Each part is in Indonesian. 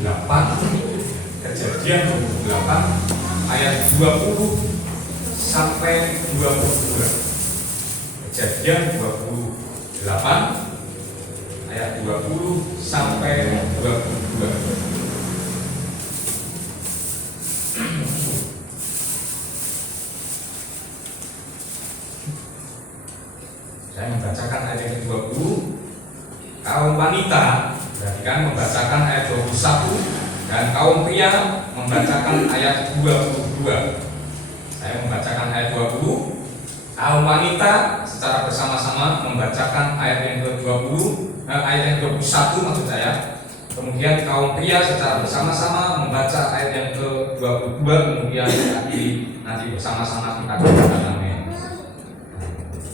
Kejadian 28 ayat 20 sampai 22. Kejadian 28 ayat 20 sampai 22. Saya membacakan ayat yang ke-20. Kaum wanita, perhatikan, membacakan ayat 21, dan kaum pria membacakan ayat 22. Saya membacakan ayat 20. Kaum wanita secara bersama-sama membacakan ayat yang ke-20, ayat yang ke-21 maksud saya. Kemudian kaum pria secara bersama-sama membaca ayat yang ke-22. Kemudian nanti bersama-sama kita katakan amin.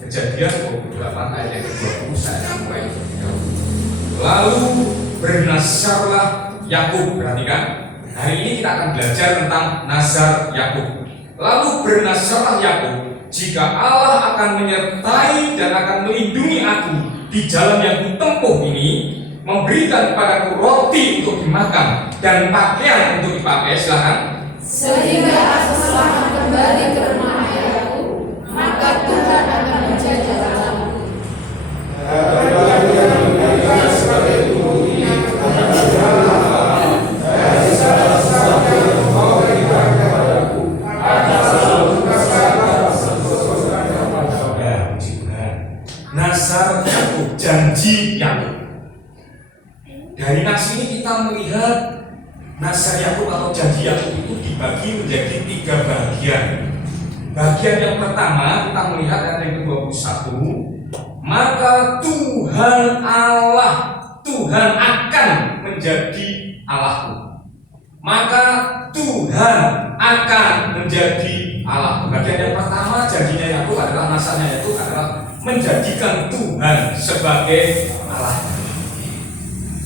Kejadian 28 ayat yang ke-20 saya mulai terlebih dahulu. Lalu bernazarlah Yakub, perhatikan. Hari ini kita akan belajar tentang nazar Yakub. Lalu bernazarlah Yakub, jika Allah akan menyertai dan akan melindungi aku di jalan yang kutempuh ini, memberikan kepadaku roti untuk dimakan dan pakaian untuk dipakai, silakan. Sehingga aku selamat kembali ke rumah ayahku, maka Tuhan akan menjadi Allahku. Nazar Yakub, janji Yakub. Dari nasi ini kita melihat nazar Yakub atau janji Yakub itu dibagi menjadi 3 bagian. Bagian yang pertama kita melihat ayat yang ke-21. Maka Tuhan Allah, Tuhan akan menjadi Allahku. Maka Tuhan akan menjadi Allahku. Bagian yang pertama janjinya Yakub adalah nazarnya Yakub adalah menjadikan Tuhan sebagai Allah.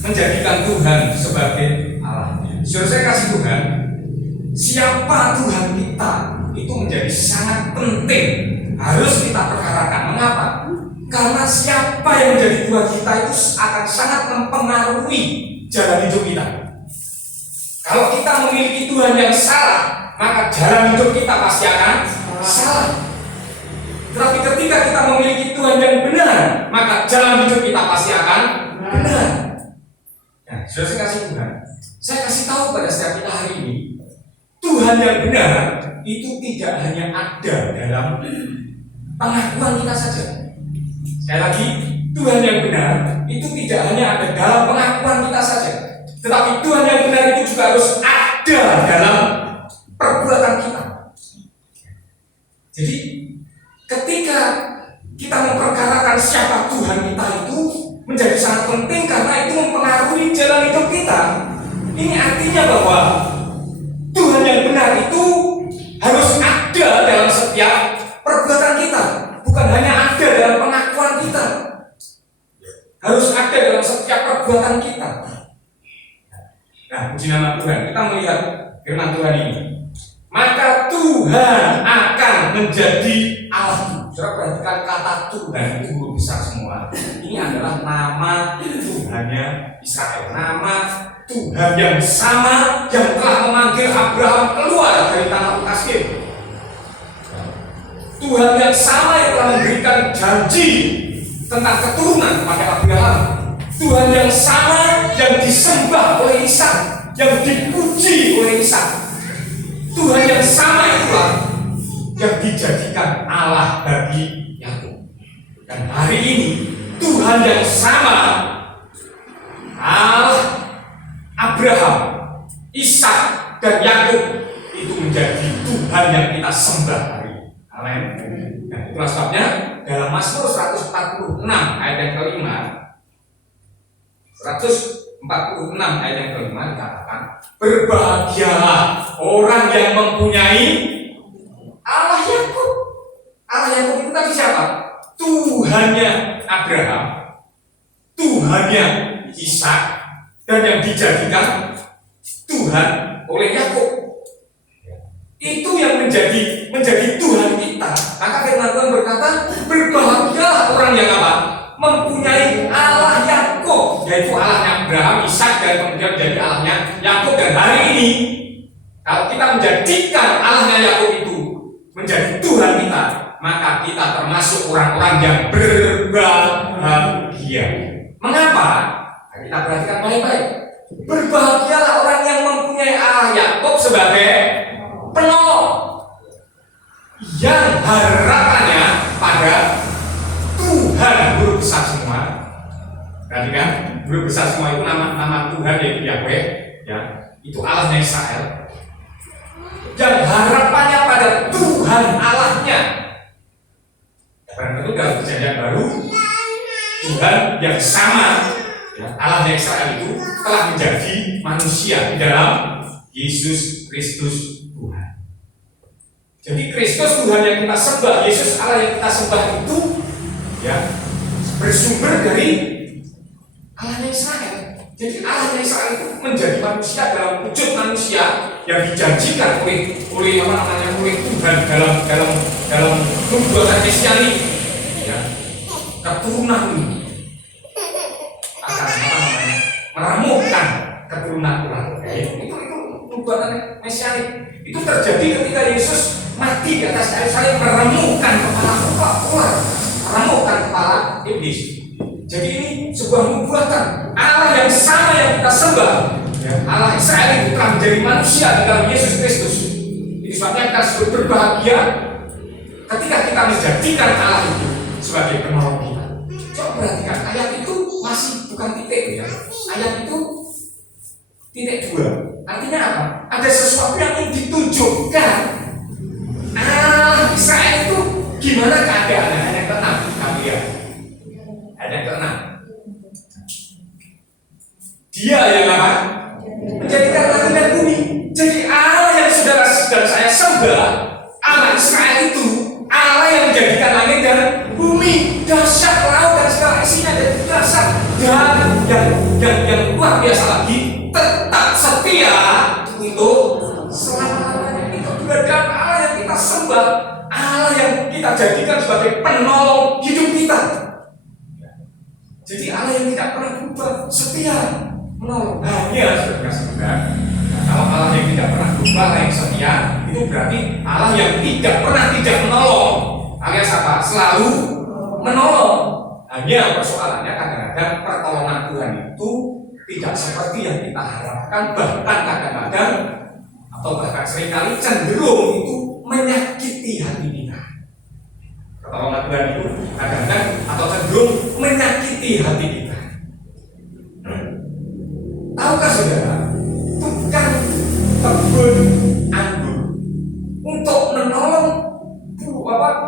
Menjadikan Tuhan sebagai Allah. Suruh saya kasih Tuhan, siapa Tuhan kita itu menjadi sangat penting, harus kita perkarakan. Mengapa? Karena siapa yang menjadi Tuhan kita itu akan sangat mempengaruhi jalan hidup kita. Kalau kita memiliki Tuhan yang salah, maka jalan hidup kita pasti akan salah. Tetapi ketika kita memiliki Tuhan yang benar, maka jalan hidup kita pasti akan benar. Nah, sudah saya kasih Tuhan. Saya kasih tahu pada setiap kita hari ini, Tuhan yang benar itu tidak hanya ada dalam pengakuan kita saja. Sekali lagi, Tuhan yang benar itu tidak hanya ada dalam pengakuan kita saja, tetapi Tuhan yang benar itu juga harus ada dalam perbuatan kita. Jadi ketika kita memperkarakan siapa Tuhan kita itu menjadi sangat penting karena itu mempengaruhi jalan hidup kita. Ini artinya bahwa Tuhan yang benar itu harus ada dalam setiap perbuatan kita, bukan hanya ada dalam pengakuan kita. Harus ada dalam setiap perbuatan kita. Nah, puji nama Tuhan. Kita melihat firman Tuhan ini. Maka Tuhan akan menjadi Allahku. Saudara perhatikan kata Tuhan itu huruf besar semua. Ini adalah nama Tuhannya Israel. Nama Tuhan yang sama yang telah memanggil Abraham keluar dari tanah Mesir. Tuhan yang sama yang telah memberikan janji tentang keturunan kepada Abraham. Tuhan yang sama yang disembah oleh Ishak, yang dipuji oleh Ishak. Tuhan yang sama itulah yang dijadikan Allah bagi Yakub. Dan hari ini Tuhan yang sama, Allah Abraham, Ishak dan Yakub itu menjadi Tuhan yang kita sembah hari ini. Amin. Nah, itulah sebabnya dalam Mazmur 146 ayat yang kelima, 146 ayat yang kelima dikatakan, berbahagialah orang yang mempunyai Allah Yakub. Allah Yakub itu tadi siapa? Tuhannya Abraham, Tuhannya Ishak, dan yang dijadikan Tuhan oleh Yakub. Itu yang menjadi Tuhan kita. Maka firman Tuhan berkata, berbahagialah orang yang apa? Mempunyai Allah Yakub, yaitu Allahnya Abraham, Ishak dan kemudian menjadi Allahnya Yakub. Dan hari ini kalau kita menjadikan Allahnya Yakub itu menjadi Tuhan kita, maka kita termasuk orang-orang yang berbahagia. Mengapa? Nah, kita perhatikan baik-baik. Berbahagialah orang yang mempunyai Allah Yakub sebagai penolong, yang harapannya pada Tuhan guru besar semua. Perhatikan, guru besar semua itu nama Tuhan, yaitu Yahweh, ya, itu Allahnya Israel. Yang harapannya pada Tuhan Allahnya. Karena itu dalam Perjanjian Baru, Tuhan yang sama, ya, Allahnya Israel itu telah menjadi manusia di dalam Yesus Kristus Tuhan. Jadi Kristus Tuhan yang kita sembah, Yesus Allah yang kita sembah itu, ya, bersumber dari Allahnya Israel. Jadi Allahnya Israel itu menjadi manusia dalam wujud manusia yang dijanjikan oleh Tuhan dalam nubuatan Mesiani, ya, keturunan akan meramukan keturunan Tuhan. Itu nubuatan Mesiani. Itu terjadi ketika Yesus mati di atas kayu salib, meremukan kepala iblis. Jadi ini sebuah nubuatan. Allah yang sama yang kita sembah, ya, Allah Israel itu telah menjadi manusia di dalam Yesus Kristus. Ini sebabnya kita harus berbahagia ketika kita menjadikan Allah itu sebagai penolong kita. Coba perhatikan, ayat itu masih bukan titik, ya. Ayat itu titik 2. Artinya apa? Ada sesuatu yang ingin ditunjukkan. Israel itu gimana keadaannya? Ayat ke-6, kami lihat. Ayat ke-6. Dia yang apa? Menjadikan langit dan bumi. Jadi Allah yang saudara-saudara saya sembah, Allah Israel itu Allah yang menjadikan langit dan bumi, dahsyat laut dan segala isinya, dan dahsyat, dan yang luar biasa lagi, tetap setia untuk selama-lamanya. Itu keberadaan Allah yang kita sembah, Allah yang kita jadikan sebagai penolong hidup kita. Jadi Allah yang tidak pernah berubah, setia menolong. Hanya saudara-saudara, kalau Allah yang tidak pernah berubah, yang setia, itu berarti Allah yang tidak pernah tidak menolong. Alias apa? Selalu menolong. Hanya persoalannya kadang-kadang pertolongan Tuhan itu tidak seperti yang kita harapkan, bahkan kadang-kadang atau bahkan seringkali cenderung itu menyakiti hati kita. Pertolongan Tuhan itu kadang-kadang atau cenderung menyakiti hati kita. Tahukah saudara, tukang kebun anggur untuk menolong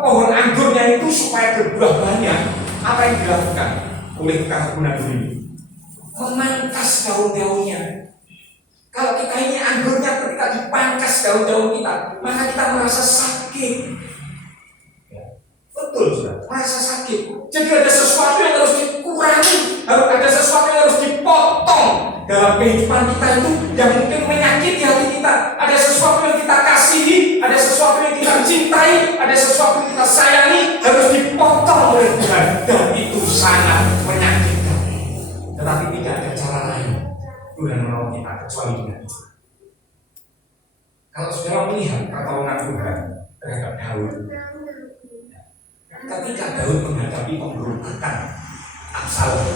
pohon anggurnya itu supaya berbuah banyak, apa yang dilakukan oleh tukang kebun anggur ini? Memangkas daun-daunnya. Kalau kita ini anggurnya ketika dipangkas daun-daun kita, maka kita merasa sakit. Betul, sudah merasa sakit. Jadi ada sesuatu yang harus dikurangi, harus ada sesuatu yang harus dipotong dalam kehidupan kita itu yang mungkin menyakiti hati kita. Ada sesuatu yang kita kasihi, ada sesuatu yang kita cintai, ada sesuatu yang kita sayangi, harus dipotong oleh Tuhan, dan itu sangat menyakitkan. Tetapi tidak ada cara lain Tuhan menolong kita kecuali dengan itu. Kalau saudara melihat pertolongan Tuhan terhadap Daud, ketika Daud menghadapi pemberontakan Absalom,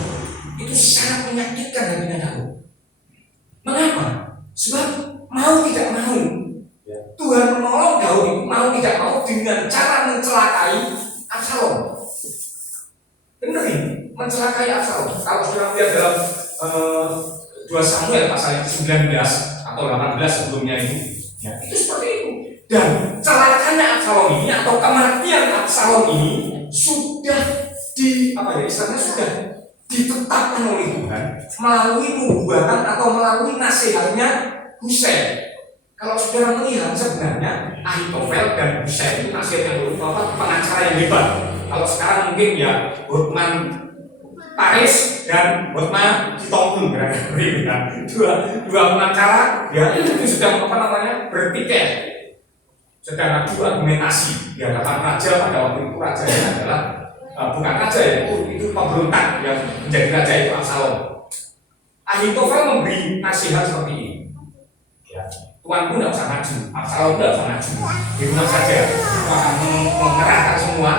itu sangat menyakitkan hatinya Daud. Mengapa? Sebab mau tidak mau Tuhan menolong Daud itu, mau tidak mau, dengan cara mencelakai Absalom. Benar ini, mencelakai Absalom. Kalau saudara lihat dalam 2 Samuel pasal 19 atau 18 sebelumnya ini, ya, itu seperti itu. Dan celakanya Absalom ini atau kematian Absalom ini sudah sudah ditetapkan oleh Tuhan melalui nubuatan atau melalui nasihatnya Husai. Kalau saudara melihat sebenarnya Ahitofel dan Husai itu nasihat yang pengacara yang hebat. Kalau sekarang mungkin ya Hotman Paris dan Hotman Sitompul, dua pengacara ya itu sudah berpikir, sedang adu argumentasi di hadapan raja. Pada waktu itu rajanya adalah bukan raja ya, itu pemberontak yang menjadi raja itu Absalom. Ahitofel memberi nasihat seperti ini. Ya, tuanku tidak usah maju, Absalom tidak usah maju, di rumah saja. Aku akan mengerahkan semua,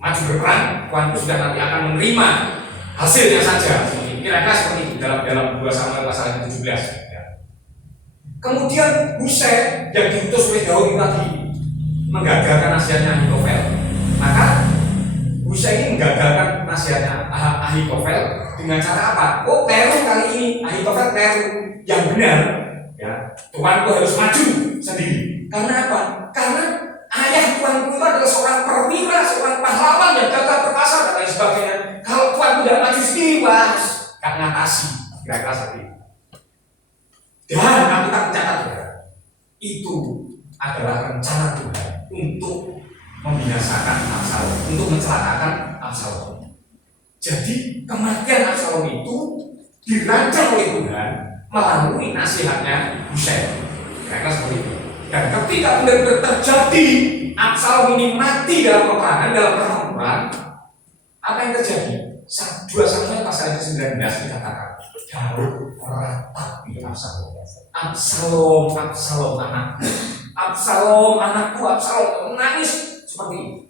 maju berperang. Tuanku sudah nanti akan menerima hasilnya saja. Kira-kira seperti itu dalam 2 Samuel pasal 17. Ya. Kemudian Husai yang diutus oleh Daud lagi menggagalkan nasihatnya Ahitofel. Maka Husai ini menggagalkan nasihatnya Ahitofel dengan cara apa? Oh, keliru kali ini, Ahitofel keliru. Yang benar, ya, tuanku harus maju sendiri. Karena apa? Karena ayah tuanku itu adalah seorang perwira, seorang pahlawan yang gagah perkasa dan lain sebagainya. Kalau tuanku tidak maju sendiri, wah, gak ngatasi. Kira-kira seperti itu. Dan aku tak mencatat, itu adalah rencana Tuhan untuk membinasakan Absalom, untuk mencelakakan Absalom. Jadi kematian Absalom itu dirancang oleh Tuhan melalui nasihatnya Husai. Kira-kira seperti itu. Dan ketika benar-benar terjadi Absalom ini mati dalam peperangan, dalam pertempuran, apa yang terjadi? 2 Samuel pasal 19 dikatakan Daud meratap di Absalom. Absalom, Absalom anakku, Absalom anakku, Absalom, menangis seperti ini.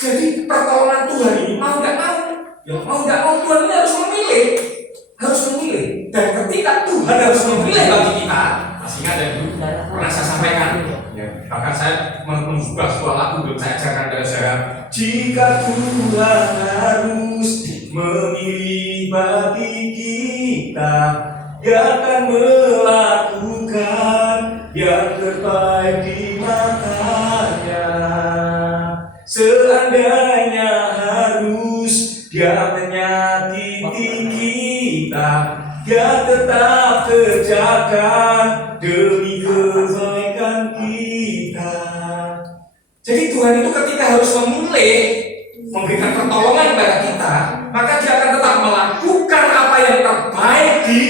Jadi pertolongan Tuhan ini mau nggak mau, ya mau nggak mau Tuhan ini harus memilih, Dan ketika Tuhan harus memilih bagi kita, masih ingat ya dulu pernah saya sampaikan, ya, bahkan saya mengubah sebuah lagu belum saya ajarkan kepada saudara. Jika Tuhan harus memilih bagi kita, Dia akan melakukan yang terbaik di matanya. Seandainya harus Dia menyakiti kita, Dia tetap kerjakan demi kebaikan kita. Jadi Tuhan itu ketika harus memilih, memberikan pertolongan kepada kita, maka Dia akan tetap melakukan apa yang terbaik di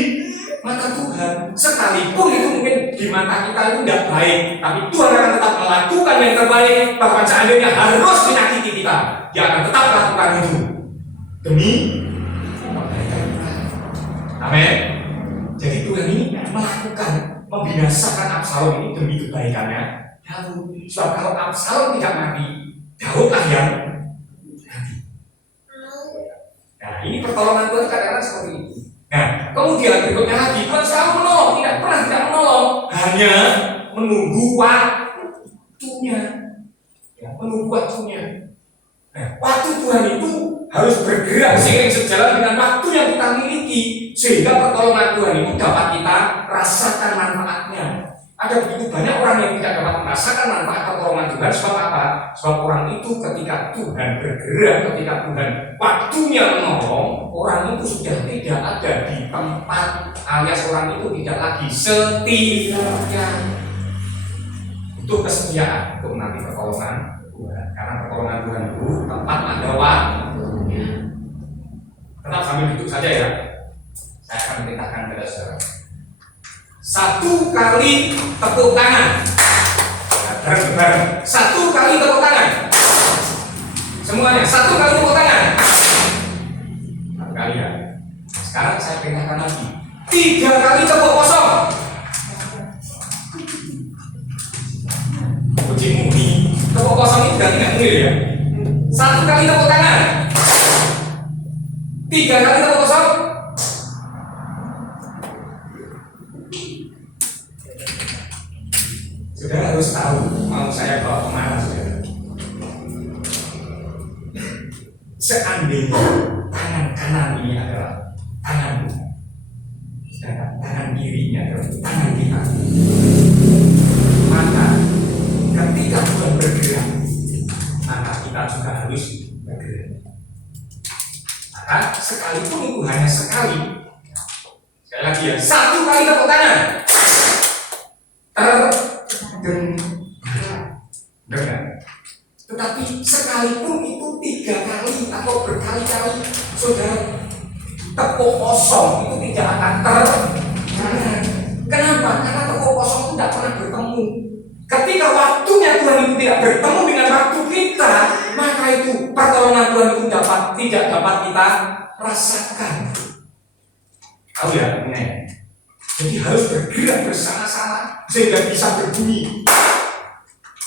mata Tuhan. Sekalipun itu mungkin di mata kita itu tidak baik, tapi Tuhan akan tetap melakukan yang terbaik. Bahkan seandainya harus menyakiti kita, Dia akan tetap melakukan itu demi kebaikan kita. Amin. Jadi Tuhan ini melakukan, membinasakan Absalom ini demi kebaikannya Daud. Sebab kalau Absalom tidak mati, Daudlah yang mati. Nah, ini pertolongan Tuhan kadang-kadang seperti itu. Nah, kemudian berikutnya lagi, Tuhan selalu menolong, tidak pernah tidak menolong, hanya menunggu waktunya. Ya, menunggu waktunya. Nah, waktu Tuhan itu harus bergerak seiring sejalan dengan waktu yang kita miliki, sehingga pertolongan Tuhan itu dapat kita rasakan manfaatnya. Ada begitu banyak orang yang tidak dapat merasakan manfaat pertolongan Tuhan. Sebab apa? Sebab orang itu ketika Tuhan bergerak, ketika Tuhan waktunya menolong, orang itu sudah tidak ada di tempat, alias orang itu tidak lagi setianya. Butuh kesetiaan untuk menanti pertolongan Tuhan. Karena pertolongan Tuhan itu tempat ada waktunya. Tetap sambil duduk saja ya. Saya akan menceritakan kepada saudara. 1 kali tepuk tangan. Bareng-bareng. 1 kali tepuk tangan. Semuanya 1 kali tepuk tangan. 1 kali ya. Sekarang saya perintahkan lagi 3 kali tepuk kosong. Puji mumi. Tepuk kosong ini berarti nggak mungil ya. 1 kali tepuk tangan. 3 kali tepuk kosong. Saudara harus tahu, mau saya bawa kemana saudara. Seandainya tangan kanan ini adalah tangan Tuhan, sedangkan tangan kiri ini adalah tangan kita, maka ketika Tuhan bergerak, maka kita juga harus bergerak. Maka sekalipun itu hanya sekali lagi ya, 1 kali tepuk tangan. Dengar. Tetapi sekalipun itu 3 kali atau berkali-kali, saudara, tepuk kosong itu tidak akan terdengar. Kenapa? Karena tepuk kosong itu tidak pernah bertemu. Ketika waktunya Tuhan itu tidak bertemu dengan waktu kita, maka itu pertolongan Tuhan itu tidak dapat kita rasakan. Kalau harus bergerak bersama-sama sehingga bisa berbunyi.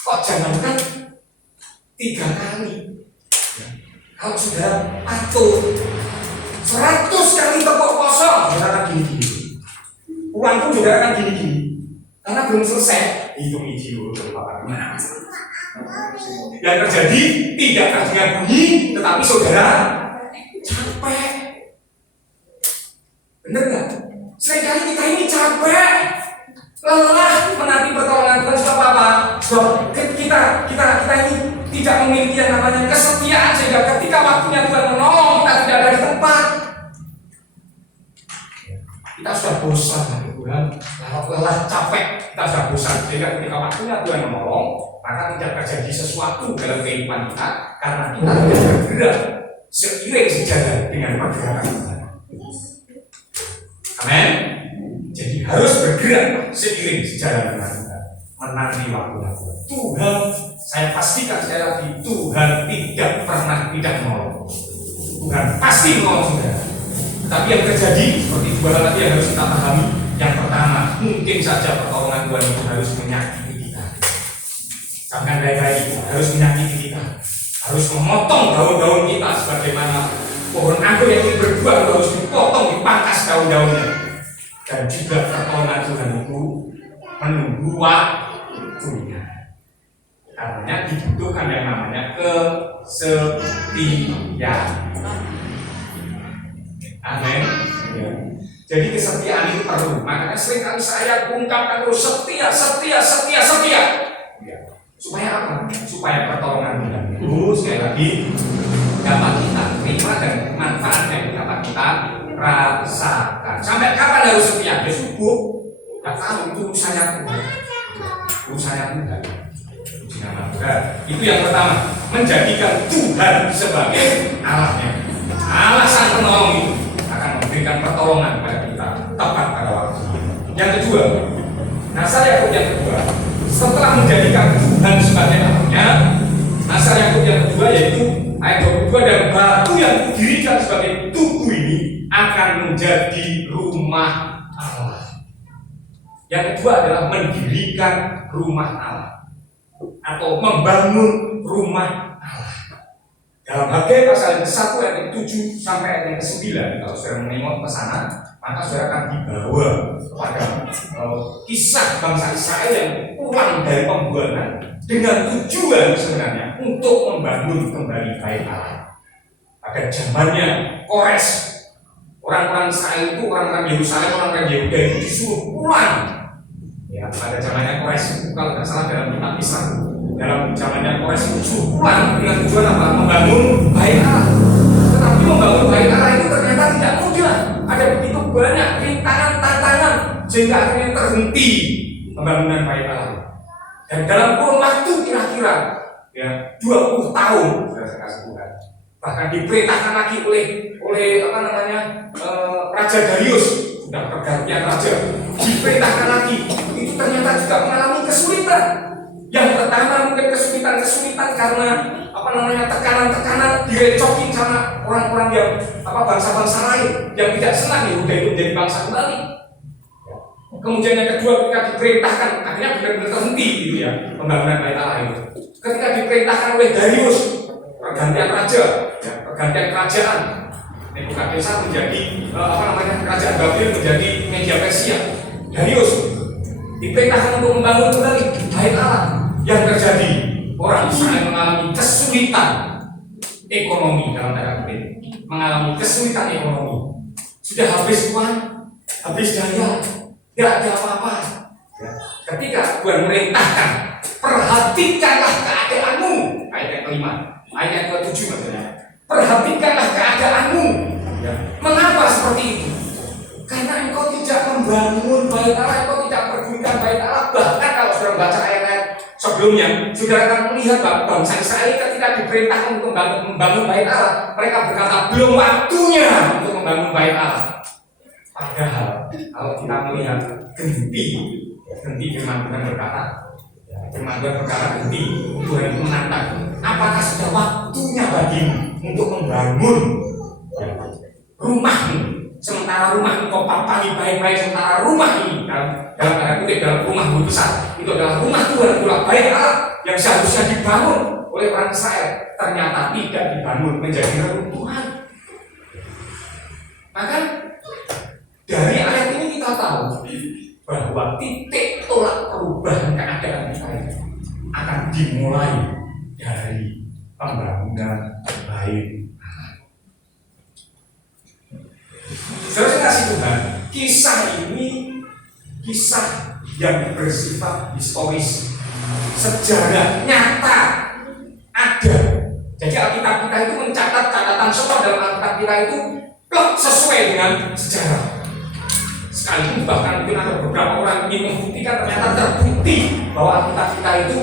Kok jangankan 3 kali? Kalau saudara atur 100 kali tepuk kosong, saudara akan gini-gini. Uang pun saudara akan gini-gini. Karena belum selesai. Hitung iji dulu Bapak. Yang terjadi tidak artinya bunyi, tetapi saudara capek. Bener gak? Seringkali kita ini capek, lelah menanti pertolongan Tuhan. Sebab apa? Sebab kita ini tidak memiliki yang namanya kesetiaan, sehingga ketika waktunya Tuhan menolong kita tidak ada di tempat. Kita sudah bosan, Tuhan, lelah, capek, kita sudah bosan, sehingga ketika waktunya Tuhan menolong, maka tidak terjadi sesuatu dalam kehidupan kita karena kita tidak bergerak seiring sejalan dengan pergerakan Tuhan. Amin. Jadi harus bergerak seiring sejalan dengan Tuhan, menanti waktunya Tuhan. Tuhan, saya pastikan sekali lagi, Tuhan tidak pernah tidak menolong. Tuhan pasti menolong saudara. Tapi yang terjadi seperti dua hal tadi yang harus kita pahami. Yang pertama, mungkin saja pertolongan Tuhan itu harus menyakiti kita. Jangan baik-baik, harus menyakiti kita, harus memotong daun-daun kita sebagaimana pohon anggur yang ingin berbuah harus dipotong, dipangkas daun-daunnya. Dan juga pertolongan Tuhan itu menunggu waktunya. Karena dibutuhkan yang namanya kesetiaan. Amin. Ya. Jadi kesetiaan itu perlu. Makanya seringkali saya ungkapkan terus setia. Ya. Supaya apa? Supaya pertolongan Tuhan itu sekali lagi dapat kita terima dan manfaat yang dapat kita rasakan. Sampai kapan harus setia? Ya subuh. Gak tahu, itu urusannya Tuhan. Itu yang pertama, menjadikan Tuhan sebagai Allahnya. Allah sang penolong itu akan memberikan pertolongan kepada kita tepat pada waktu. Yang kedua, Nasar Yakub yang kedua, setelah menjadikan Tuhan sebagai Allahnya, Nasar Yakub yang kedua yaitu ayat 22, dan batu yang didirikan sebagai tugu ini akan menjadi rumah Allah. Yang kedua adalah mendirikan rumah Allah atau membangun rumah Allah. Dalam Hagai pasal yang ke-1 ayat yang ke-7 sampai ayat yang ke-9, kalau saudara menengok ke sana, maka saudara akan dibawa kepada kisah bangsa Israel yang pulang dari pembuangan dengan tujuan sebenarnya untuk membangun kembali bait Allah. Pada zamannya Kores, orang-orang Israel itu, orang-orang Yerusalem, orang-orang Yehuda itu disuruh pulang. Ya, pada zamannya Kores, kalau tidak salah dalam kitab Kisah, dalam zamannya Kores itu disuruh pulang dengan tujuan apa? Membangun bait Allah. Tetapi membangun bait Allah itu ternyata tidak mudah. Ada begitu banyak rintangan, tantangan, sehingga akhirnya terhenti pembangunan bait Allah. Dan dalam kurun waktu kira-kira ya 20 tahun sudah saya kasih Tuhan. Bahkan diperintahkan lagi oleh apa namanya Raja Darius, sudah pergantian raja, diperintahkan lagi. Itu ternyata juga mengalami kesulitan. Yang pertama mungkin kesulitan karena apa namanya tekanan direcokin sama orang-orang yang bangsa-bangsa lain yang tidak senang Yehuda itu menjadi bangsa kembali. Kemudian yang kedua, ketika diperintahkan, akhirnya benar-benar terhenti gitu ya pembangunan bait Allah itu. Ketika diperintahkan oleh Darius, pergantian raja, ya, pergantian kerajaan, Nebukadnezar menjadi kerajaan Babel menjadi Media Persia. Darius diperintahkan untuk membangun kembali bait Allah. Yang terjadi, orang Israel mengalami kesulitan ekonomi dalam tanda kutip, mengalami kesulitan ekonomi. Sudah habis uang, habis daya, tidak ada apa-apa. Ketika Tuhan merintahkan, perhatikanlah keadaanmu. Ayat yang kelima, ayat yang ke-7 maksudnya. Perhatikanlah keadaanmu. Mengapa seperti itu? Karena engkau tidak membangun bait Allah, engkau tidak pedulikan bait Allah. Bahkan kalau sudah baca ayat-ayat sebelumnya, saudara akan melihat bahwa bangsa Israel ketika diperintahkan untuk membangun bait Allah, mereka berkata belum waktunya untuk membangun bait Allah. Padahal kalau kita melihat genti firman Tuhan berkata, firman Tuhan berkata genti, Tuhan itu menantang, apakah sudah waktunya bagimu untuk membangun rumahmu sementara rumah engkau papangi baik-baik, sementara rumah ini dalam tanda kutip dalam rumah besar itu adalah rumah Tuhan, itulah baik Allah yang seharusnya dibangun oleh orang Israel, ternyata tidak dibangun, menjadi reruntuhan. Maka dari ayat ini kita tahu bahwa titik tolak perubahan keadaan kita ini akan dimulai dari pembangunan baik. Saudara kasih Tuhan, kisah ini kisah yang bersifat historis, sejarah nyata ada. Jadi Alkitab kita itu mencatat catatan semua dalam Alkitab kita itu sesuai dengan sejarah. Sekalipun bahkan mungkin ada beberapa orang yang membuktikan ternyata terbukti bahwa Alkitab kita itu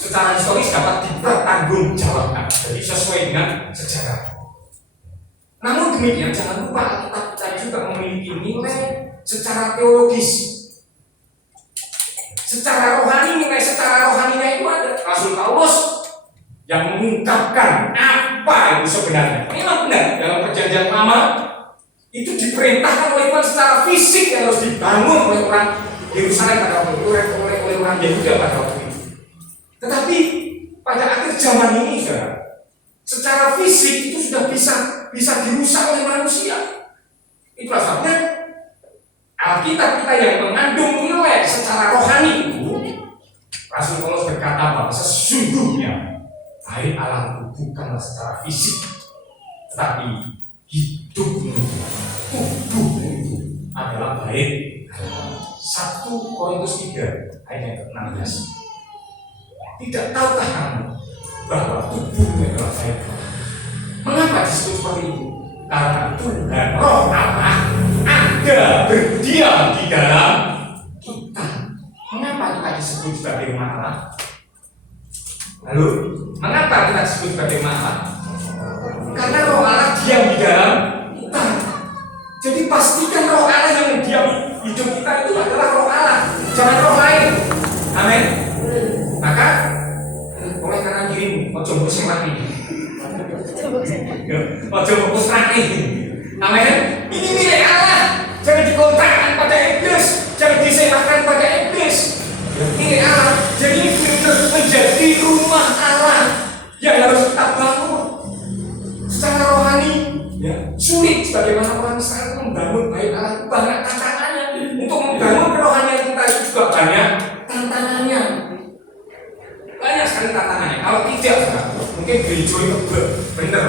secara historis dapat dipertanggungjawabkan. Jadi sesuai dengan sejarah. Namun demikian jangan lupa Alkitab kita juga memiliki nilai secara teologis, secara rohani. Nilai secara rohaninya itu ada. Rasul Paulus yang mengungkapkan apa itu sebenarnya. Memang benar dalam Perjanjian Lama itu diperintahkan oleh Tuhan secara fisik yang harus dibangun oleh orang Yerusalem pada waktu itu, oleh orang Yehuda pada waktu itu. Tetapi pada akhir zaman ini, saudara, secara fisik itu sudah bisa dirusak oleh manusia. Itulah sebabnya Alkitab kita yang mengandung nilai secara rohani itu, Rasul Paulus berkata bahwa sesungguhnya baik Allah itu bukanlah secara fisik, tetapi hidupmu, tubuhmu itu adalah baik. 1 Korintus 3 ayat yang ke-16. Tidak tahukah kamu bahwa tubuhmu adalah baik? Mengapa disebut seperti itu? Karena Tuhan Roh Allah ada berdiam di dalam kita. Mengapa kita disebut sebagai rumah Allah? Lalu, mengapa kita disebut sebagai rumah Allah? Karena Roh Allah diam di dalam kita. Jadi pastikan Roh Allah yang diam hidup kita itu adalah Roh Allah, jangan roh lain. Amin. Maka oleh karena dirimu, ojo mbok lagi. Ojo mbok lagi. Amin. Ini milik Allah, jangan dikontrakkan pada iblis, jangan disewakan pada iblis. Milik Allah. Jadi ini menjadi rumah Allah yang harus kita bangun secara rohani. Ya, sulit sebagaimana orang Israel membangun bait Allah, banyak tantangannya. Untuk membangun kerohanian kita itu juga banyak tantangannya. Banyak sekali tantangannya. Kalau tidak, mungkin gereja itu benar.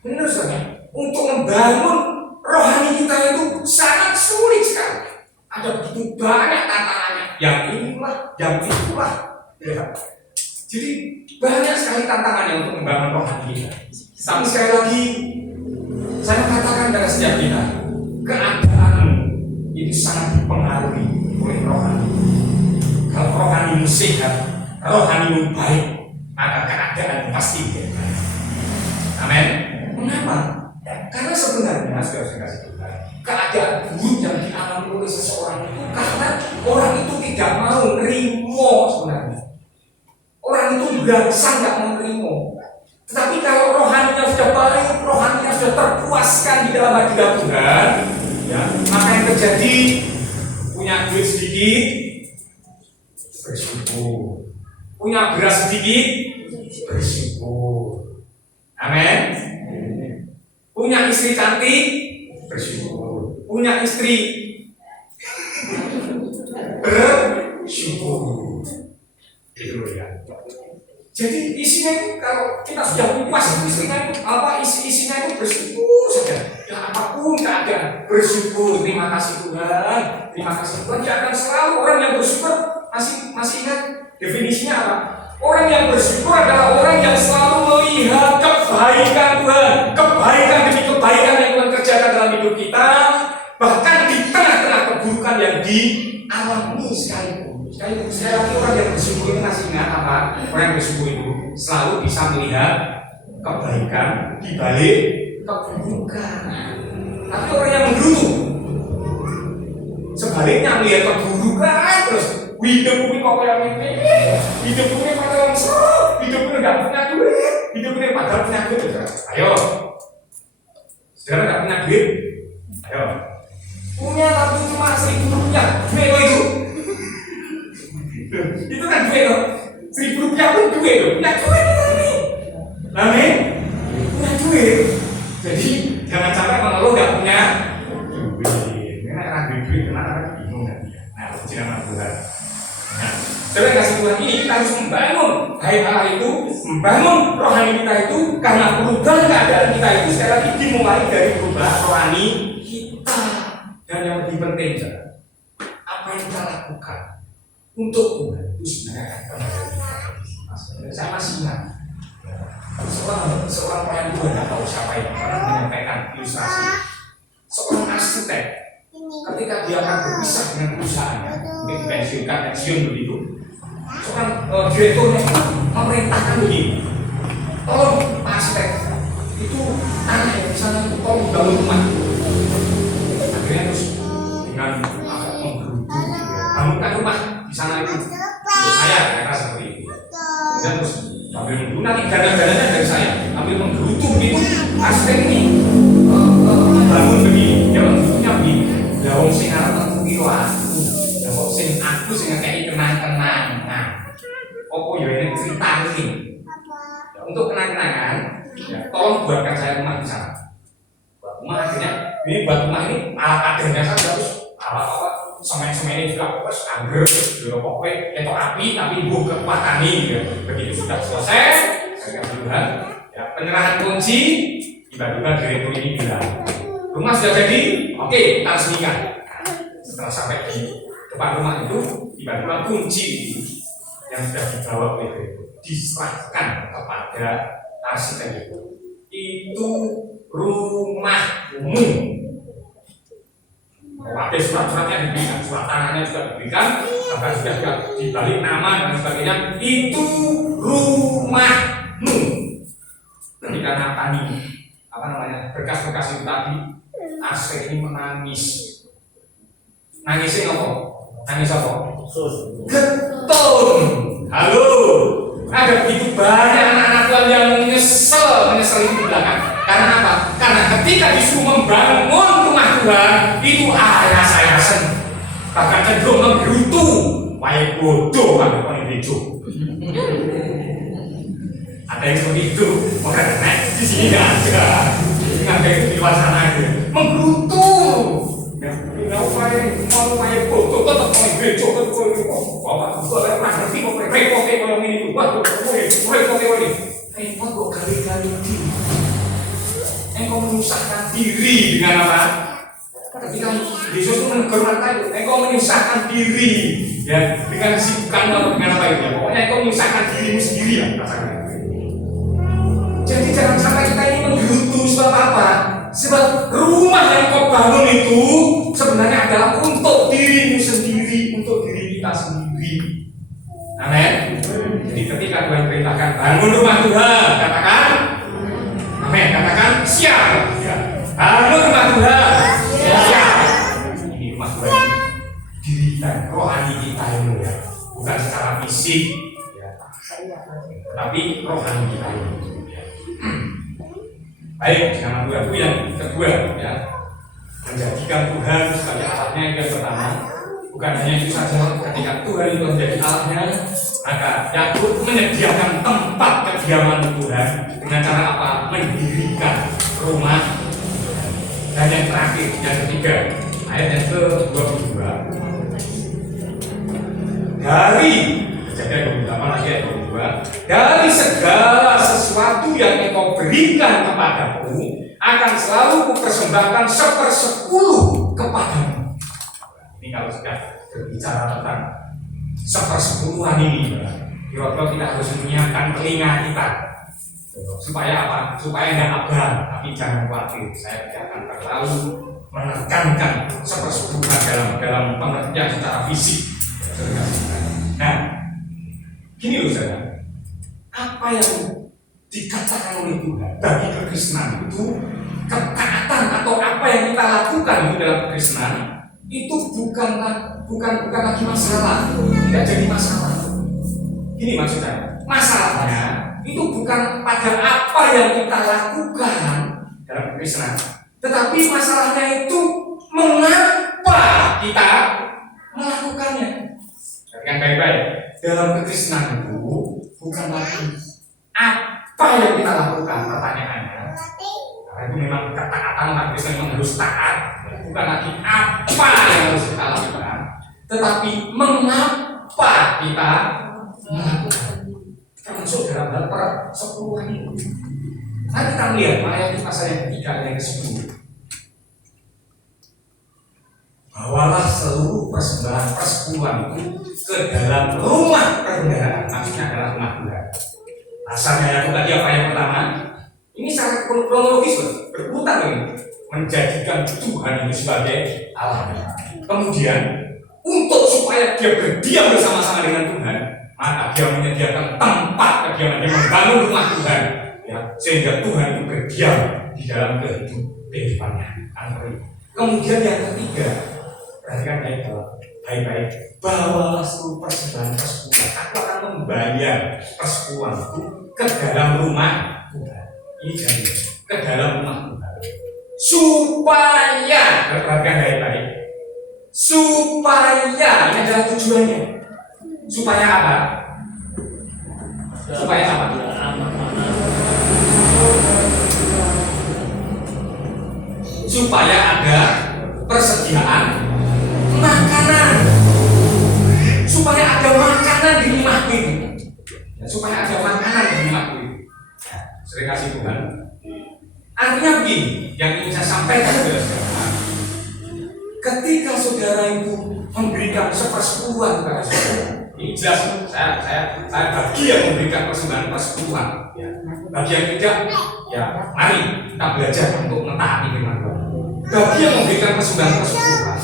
Benar saja. Untuk membangun rohani kita itu sangat sulit sekali. Ada begitu banyak tantangannya. Yang inilah, yang itulah. Ya. Jadi banyak sekali tantangannya untuk membangun rohani kita. Tapi sekali lagi, saya katakan pada setiap kita, keadaan itu sangat dipengaruhi oleh rohani. Kalau rohanimu sehat, rohanimu baik, maka keadaan pasti baik. Amin. Mengapa? Karena sebenarnya sudah kasih Tuhan, keadaan buruk yang dialami oleh seseorang itu karena orang itu tidak mau nerimo sebenarnya. Orang itu berangsang tidak mau nerimo. Tetapi kalau rohaninya sudah baik, rohaninya sudah terpuaskan di dalam hadirat Tuhan, ya, maka yang terjadi punya duit sedikit, bersyukur. Punya beras sedikit, bersyukur. Amin. Punya istri cantik, bersyukur. Punya istri bersyukur. Itu ya. Jadi isinya itu kalau kita sudah puas itu isinya itu apa isinya itu bersyukur saja. Ya apapun keadaan bersyukur. Terima kasih Tuhan. Terima kasih Tuhan. Dia akan selalu orang yang bersyukur. Masih ingat definisinya apa? Orang yang bersyukur adalah orang yang selalu melihat kebaikan Tuhan, kebaikan demi kebaikan yang Tuhan kerjakan dalam hidup kita, bahkan di tengah-tengah keburukan yang dialami sekalipun. Sekali lagi orang yang bersyukur itu masih ingat apa? Orang yang bersyukur itu selalu bisa melihat kebaikan di balik keburukan. Tapi orang yang menggerutu sebaliknya melihat keburukan terus hidup ini kok kayak ini, hidup ini pada seru, hidup ini nggak punya duit, hidup ini padahal punya duit. Ayo, saudara nggak punya duit, Ya. Punya tapi cuma 1.000 rupiah, duit lo itu. Itu kan duit lo. 1.000 rupiah pun duit lo. Punya duit kita ini. Amin. Punya duit. Jadi jangan sampai kalau lo nggak punya duit. Ini akan duit kenapa bingung nanti. Nah, jangan Tuhan. Nah, setelah kasih Tuhan ini kita harus membangun hai Allah itu, membangun rohani kita itu karena perubahan keadaan kita itu sekali lagi dimulai dari perubahan rohani kita. Dan yang lebih penting, apa yang kita lakukan untuk Tuhan itu sebenarnya akan saya masih ingat seorang pelayan Tuhan, nggak tahu siapa yang pernah menyampaikan ilustrasi seorang arsitek ketika dia akan berpisah dengan perusahaannya, mungkin pensiun begitu, seorang direkturnya memerintahkan begini, tolong Pak arsitek itu anak yang di sana itu tolong bangun rumah. Akhirnya terus dengan agak menggerutu bangunkan rumah di sana itu untuk saya, kira seperti itu. Kemudian terus sambil menunggu nanti dana-dananya dari saya, sambil menggerutu begitu arsitek ini bangun begini, dia bentuknya begini. Daun sing arep tentu kilo aku, daun sing aku sing ngekei kenang-kenang. Nah, opo yo ini cerita ini. Ya, untuk kenang-kenangan, ya, tolong buatkan saya rumah di sana. Buat rumah akhirnya, ini buat rumah ini alat kadernya saja terus apa semen-semen ini juga terus angger, juga pokoknya itu api tapi buh kekuatan ini. Begitu sudah selesai, saya Tuhan, ya penyerahan kunci, tiba-tiba direktur ini bilang. Rumah sudah jadi, oke, kita resmikan. Setelah sampai di depan rumah itu, tiba-tiba kunci yang sudah dibawa oleh itu diserahkan kepada arsitek itu. Itu rumahmu. Ada surat-suratnya diberikan, surat tanahnya juga diberikan, bahkan sudah dibalik nama dan sebagainya. Itu rumahmu. Ketika Natani, berkas-berkas itu tadi. Arsitek ini menangis. Nangisnya apa? Nangis apa? Getun. Halo. Ada begitu banyak anak-anak Tuhan yang menyesal itu di belakang. Karena apa? Karena ketika disuruh membangun rumah Tuhan, itu ayah saya bahkan cenderung menggerutu. Wahai bodoh, ambil paling hijau. Ada yang seperti itu. Makanya di sini nggak ada. Nggak ada di luar sana itu. Menggerutu, ya, mau main foto, tetap main beco, bapak, kalau pernah ngerti kok repot kalau ini, waduh, repot ini, repot kok kali-kali ini, engkau menyusahkan diri dengan apa? Ketika Yesus itu menegur mereka itu, engkau menyusahkan diri, ya, dengan kesibukan atau dengan apa itu, ya, pokoknya engkau menyusahkan dirimu sendiri ya, rasanya. Jadi jangan sampai kita ini menggerutu sebab apa? Sebab rumah yang kau bangun itu sebenarnya adalah untuk dirimu sendiri, untuk diri kita sendiri. Amin. Jadi ketika Tuhan perintahkan bangun rumah Tuhan, katakan amin, katakan siap. Bangun rumah Tuhan, siap. Ini rumah Tuhan, diri kita, rohani kita ini ya, bukan secara fisik, ya, tapi rohani kita ini. Baik, nama Tuhan itu yang kedua, ya, menjadikan Tuhan sebagai alatnya yang pertama. Bukan hanya itu saja, ketika Tuhan itu menjadi alatnya, maka Yakub menyediakan tempat kediaman Tuhan dengan cara apa? Mendirikan rumah. Dan yang terakhir, yang ketiga, ayat yang ke-22. Dari Kejadian 28 ayat 22, dari segala sesuatu yang engkau berikan kepadaku akan selalu kupersembahkan 1/10 kepadamu. Ini kalau sudah berbicara tentang 1/10 ini, kira-kira kita harus menyiapkan telinga kita supaya apa? Supaya tidak abang. Tapi jangan khawatir, saya tidak akan terlalu menekankan 1/10 dalam pengertian secara fisik. Nah, gini loh saudara, apa yang dikatakan oleh Tuhan bagi kekristenan itu, ketaatan atau apa yang kita lakukan itu dalam kekristenan itu bukan lagi masalah, tidak jadi masalah. Gini maksudnya, masalahnya itu bukan pada apa yang kita lakukan dalam kekristenan, tetapi masalahnya itu mengapa kita melakukannya? Perhatikan baik-baik. Dalam kekristenan itu bukan lagi apa yang kita lakukan pertanyaannya. Karena itu memang ketaatan umat Kristen memang harus taat. Bukan lagi apa yang harus kita lakukan, tetapi mengapa kita melakukan. Termasuk dalam hal persepuluhan itu. Mari kita melihat ayat pasal yang ketiga dan yang ke-10. Bawalah seluruh persembahan persepuluhan itu ke dalam rumah perbendaharaan. Maksudnya adalah rumah Tuhan. Asalnya Yakub tadi apa yang pertama? Ini sangat kronologis, berurutan ini. Menjadikan Tuhan itu sebagai Allah. Kemudian untuk supaya dia berdiam bersama-sama dengan Tuhan, maka dia menyediakan tempat kediaman, dia membangun rumah Tuhan, ya, sehingga Tuhan itu berdiam di dalam kehidupannya. Kemudian yang ketiga, perhatikan baik-baik, bawalah seluruh persembahan persepuluhan. Aku akan membayar persepuluhan itu ke dalam rumah Tuhan. Ini janji, ke dalam rumah Tuhan. Supaya, perhatikan baik-baik, supaya, ini adalah tujuannya. Supaya apa? Supaya apa? Supaya ada persediaan makanan. Supaya ada makanan di rumahku itu. Supaya ada makanan di rumahku itu. Sering kasih Tuhan. Artinya begini, yang ingin saya sampaikan kepada saudara, ketika saudara itu memberikan sepersepuluhan kepada saudara, ini jelas, saya bagi yang memberikan persembahan persepuluhan, ya. Bagi yang tidak, ya mari kita belajar untuk mentaati firman Tuhan. Bagi yang memberikan persembahan persepuluhan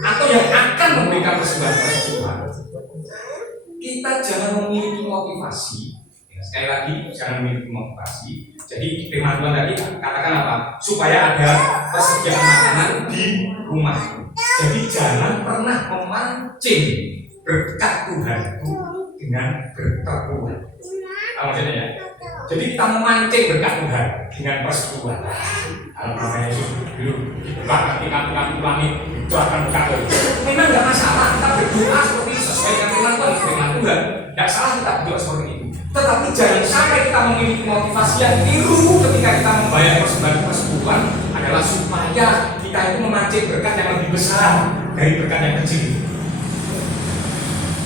atau yang akan memberikan persembahan persepuluhan, kita jangan memiliki motivasi. Sekali lagi, jangan memiliki motivasi. Jadi firman Tuhan tadi katakan apa? Supaya ada persediaan makanan di rumah. Jadi jangan pernah memancing berkat Tuhan itu dengan berperpuluhan. Apa maksudnya ya? Jadi kita memancing berkat Tuhan dengan persepuluhan. Kalau namanya Yesus dulu, bahkan tingkat-tingkat ulangi itu akan berkat. Memang nggak masalah kita berdoa seperti sesuai dengan firman Tuhan. Nggak salah kita berdoa seperti itu. Tetapi jangan sampai kita memiliki motivasi yang keliru ketika kita membayar persembahan persepuluhan adalah supaya kita itu memancing berkat yang lebih besar dari berkat yang kecil.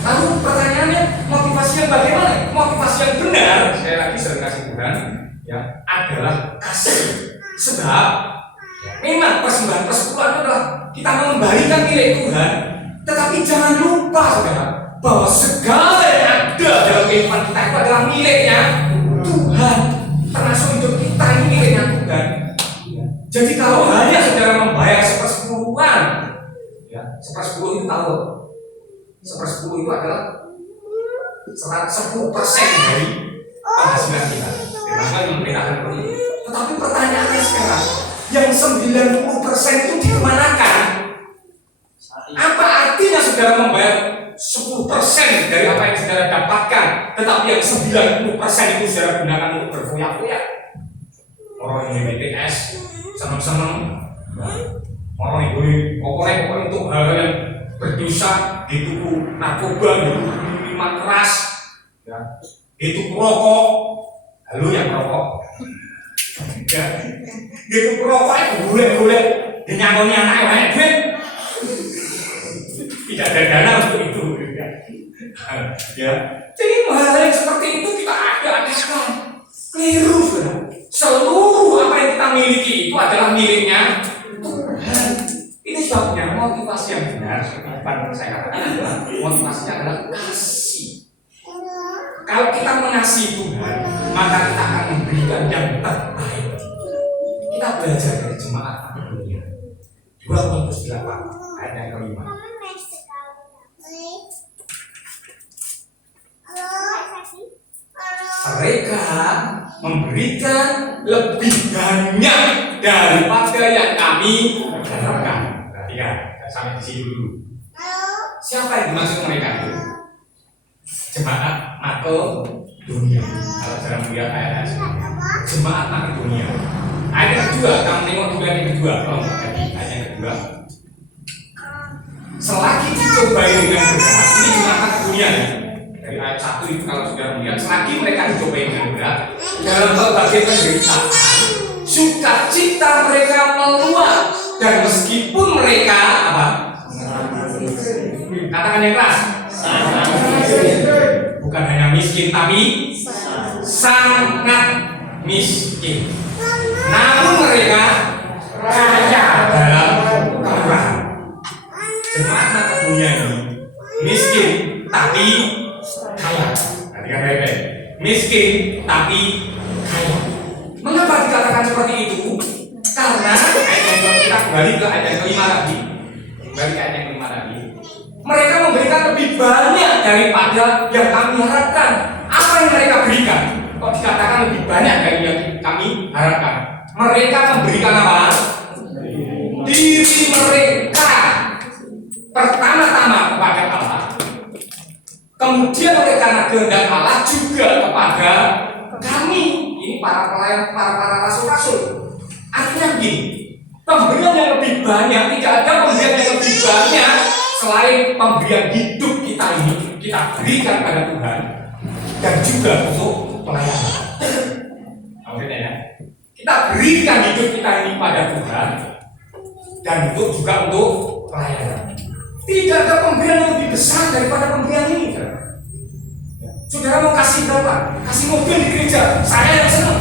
Lalu pertanyaannya, motivasi yang bagaimana? Motivasi yang benar, sekali lagi sering kasih Tuhan, ya, adalah kasih. Sebab memang persembahan persepuluhan adalah kita mengembalikan milik Tuhan, tetapi jangan lupa saudara, bahwa segala yang ada dalam kehidupan kita itu adalah miliknya Tuhan, termasuk hidup kita ini miliknya Tuhan. Jadi kalau hanya saudara membayar sepersepuluhan, ya, sepersepuluh itu tahu, sepersepuluh itu adalah 10% dari penghasilan kita. Memang yang membedakan seperti itu. Tetapi pertanyaannya sekarang, yang 90% itu dikemanakan? Apa artinya saudara membayar 10% dari apa yang saudara dapatkan, tetapi yang 90% itu saudara gunakan untuk berfoya-foya? Orang yang BTS, senang-senang, orang yang pokoknya untuk hal-hal yang berdosa, itu narkoba, itu minuman keras, ya, itu perokok. Lalu yang perokok, ya, itu perokok itu boleh-boleh dinyangoni anak banyak duit. Tidak ada dana untuk itu, ya. Jadi hal yang seperti itu kita adakan keliru, saudara. Seluruh apa yang kita miliki itu adalah miliknya Tuhan. Ini sebabnya motivasi yang benar, seperti saya katakan adalah motivasinya adalah kasih. Kalau kita mengasihi Tuhan, maka kita akan memberikan yang terbaik. Kita belajar dari jemaat Makedonia 2 Korintus 8 ayat yang kelima. Mereka memberikan lebih banyak daripada yang kami harapkan. Perhatikan, sampai di sini dulu. Siapa yang dimaksud mereka itu? Jemaat Makedonia. Kalau dalam melihat ayat Jemaat Makedonia. Ayat yang kedua, kamu tengok juga yang kedua. Jadi ayat yang kedua, dicobai dengan berat, ini jemaat dunia ya. Dari ayat 1 itu kalau sudah melihat, selagi mereka dicobai dengan berat dalam berbagai penderitaan, sukacita mereka meluap, dan meskipun mereka apa? Katakan yang keras. Bukan hanya miskin tapi sangat miskin. Namun mereka kaya dalam kemurahan. Jemaat Makedonia ini miskin tapi kaya. Perhatikan baik-baik. Miskin tapi kaya. Mengapa dikatakan seperti itu? Karena ayat yang kita kembali ke ayat yang kelima tadi. Kembali ke ayat yang kelima tadi. Mereka memberikan lebih banyak daripada yang kami harapkan. Apa yang mereka berikan? Kok dikatakan lebih banyak dari yang kami harapkan? Mereka memberikan apa? Diri mereka pertama-tama kepada Allah. Kemudian oleh karena kehendak Allah juga kepada kami. Ini para pelayan, para rasul-rasul. Artinya begini, pemberian yang lebih banyak, tidak ada pemberian yang lebih banyak selain pemberian hidup kita ini kita berikan pada Tuhan dan juga untuk pelayanan. Maksudnya ya, kita berikan hidup kita ini pada Tuhan dan juga untuk pelayanan. Tidak ada pemberian yang lebih besar daripada pemberian ini. Saudara mau kasih berapa? Kasih mobil di gereja, saya yang senang.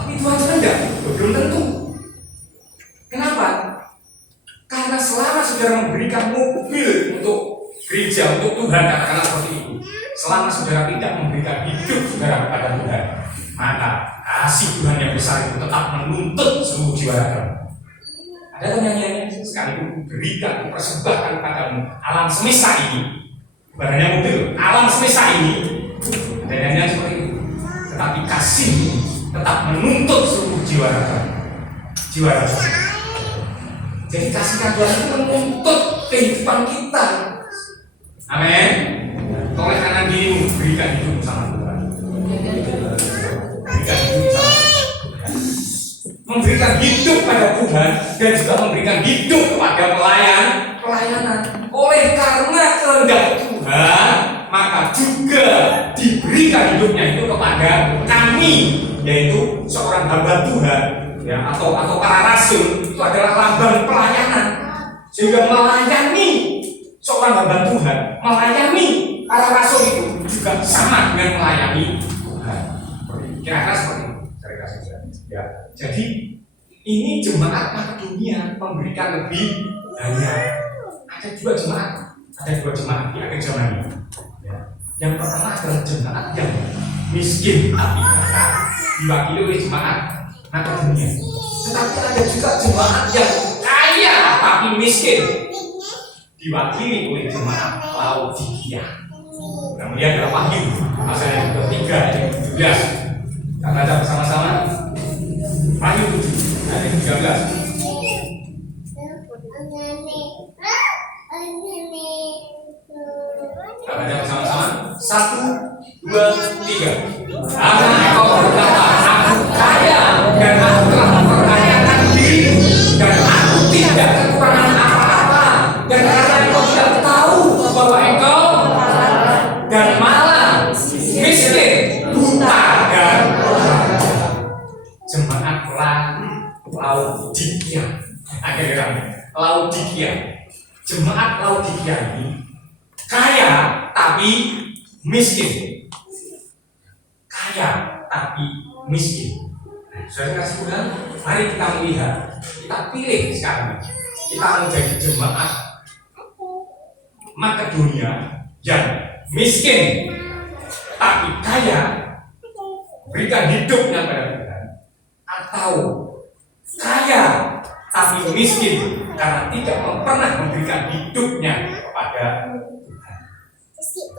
Tapi Tuhan senang enggak? Belum tentu. Kenapa? Karena selama saudara memberikan mobil untuk gereja, untuk Tuhan, katakanlah seperti itu, selama saudara tidak memberikan hidup saudara kepada Tuhan, maka kasih Tuhan yang besar itu tetap menuntut seluruh jiwa raga. Ada nyanyiannya, sekalipun berikan, persembahkan padamu alam semesta ini, bukan hanya mobil, alam semesta ini, ada nyanyian seperti itu, tetapi kasih tetap menuntut seluruh jiwa raga. Jiwa raga. Jadi kasih Tuhan itu menuntut kehidupan kita. Amin. Oleh karena dirimu berikan hidup sama Tuhan. Berikan hidup sama Tuhan. Memberikan hidup pada Tuhan dan juga memberikan hidup kepada pelayanan. Oleh karena kehendak Tuhan, maka juga diberikan hidupnya itu kepada kami, yaitu seorang hamba Tuhan, ya, atau para rasul. Itu adalah lambang pelayanan, sehingga melayani seorang hamba Tuhan, melayani para rasul itu juga sama dengan melayani Tuhan. Kira-kira seperti itu. Ya. Jadi ini jemaat Makedonia memberikan lebih banyak. Ada dua jemaat di akhir zaman ini. Ya. Yang pertama adalah jemaat yang miskin tapi kaya, diwakili oleh jemaat Makedonia. Tetapi ada juga jemaat yang kaya tapi miskin, diwakili oleh jemaat Laodikia. Kemudian adalah Wahyu pasal yang ketiga ayat 17. Kita baca bersama-sama. Wahyu 7 ayat 13. Kita baca bersama-sama. 1, 2, 3. Karena engkau berkata, aku kaya dan aku telah memperkayakan diriku dan aku tidak kekurangan apa-apa. Dan karena engkau tidak tahu bahwa engkau dan malah miskin, buta dan jemaat Laodikia. Akhirnya Laodikia. Jemaat Laodikia ini kaya tapi miskin. Kaya tapi miskin. Saudara kasih Tuhan, mari kita melihat, kita pilih sekarang. Kita menjadi jemaat Makedonia yang miskin tapi kaya, berikan hidupnya pada Tuhan, atau kaya tapi miskin karena tidak pernah memberikan hidupnya kepada Tuhan.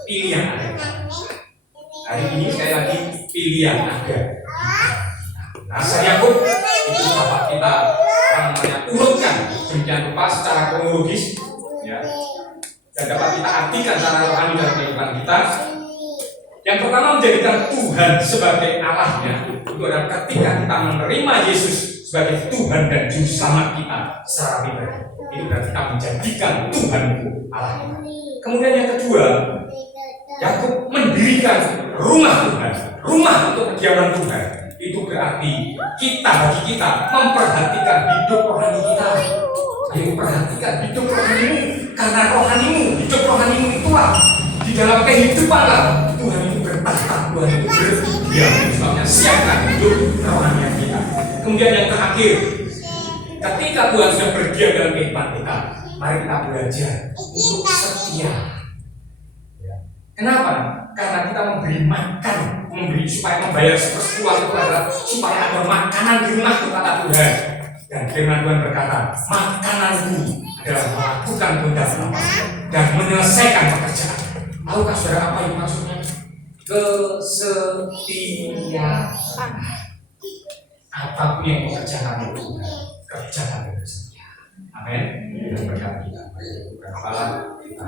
Pilih yang ada. Hari ini sekali lagi pilih yang ada. Nasa Yakub itu dapat kita urutkan demikian rupa secara kronologis, ya, dan dapat kita artikan secara rohani dalam kehidupan kita. Yang pertama, menjadikan Tuhan sebagai Allahnya itu adalah ketika kita menerima Yesus sebagai Tuhan dan Juru Selamat kita secara pribadi. Itu berarti kita menjadikan Tuhan itu Allah kita. Kemudian yang kedua, Yakub mendirikan rumah Tuhan, rumah untuk kediaman Tuhan. Itu berarti bagi kita memperhatikan hidup rohani kita. Ayo perhatikan hidup rohanimu, karena hidup rohanimu itulah di dalam kehidupan Tuhan itu bertahta, Tuhan itu berdiam. Sebabnya siapkan hidup rohani kita. Kemudian yang terakhir, ketika Tuhan sudah berdiam dalam kehidupan kita, mari kita belajar untuk setia. Kenapa? Karena kita memberi supaya membayar sepersepuan itu adalah supaya ada makanan di rumah itu, kata Tuhan. Dan firman Tuhan berkata, makananku adalah melakukan kehendak Bapa dan menyelesaikan pekerjaan. Tahukah saudara apa itu maksudnya? Kesetiaan. Apapun yang pekerjaan itu, kerjakan dengan setia. Amin. Dan berkati kita. Kepala kita.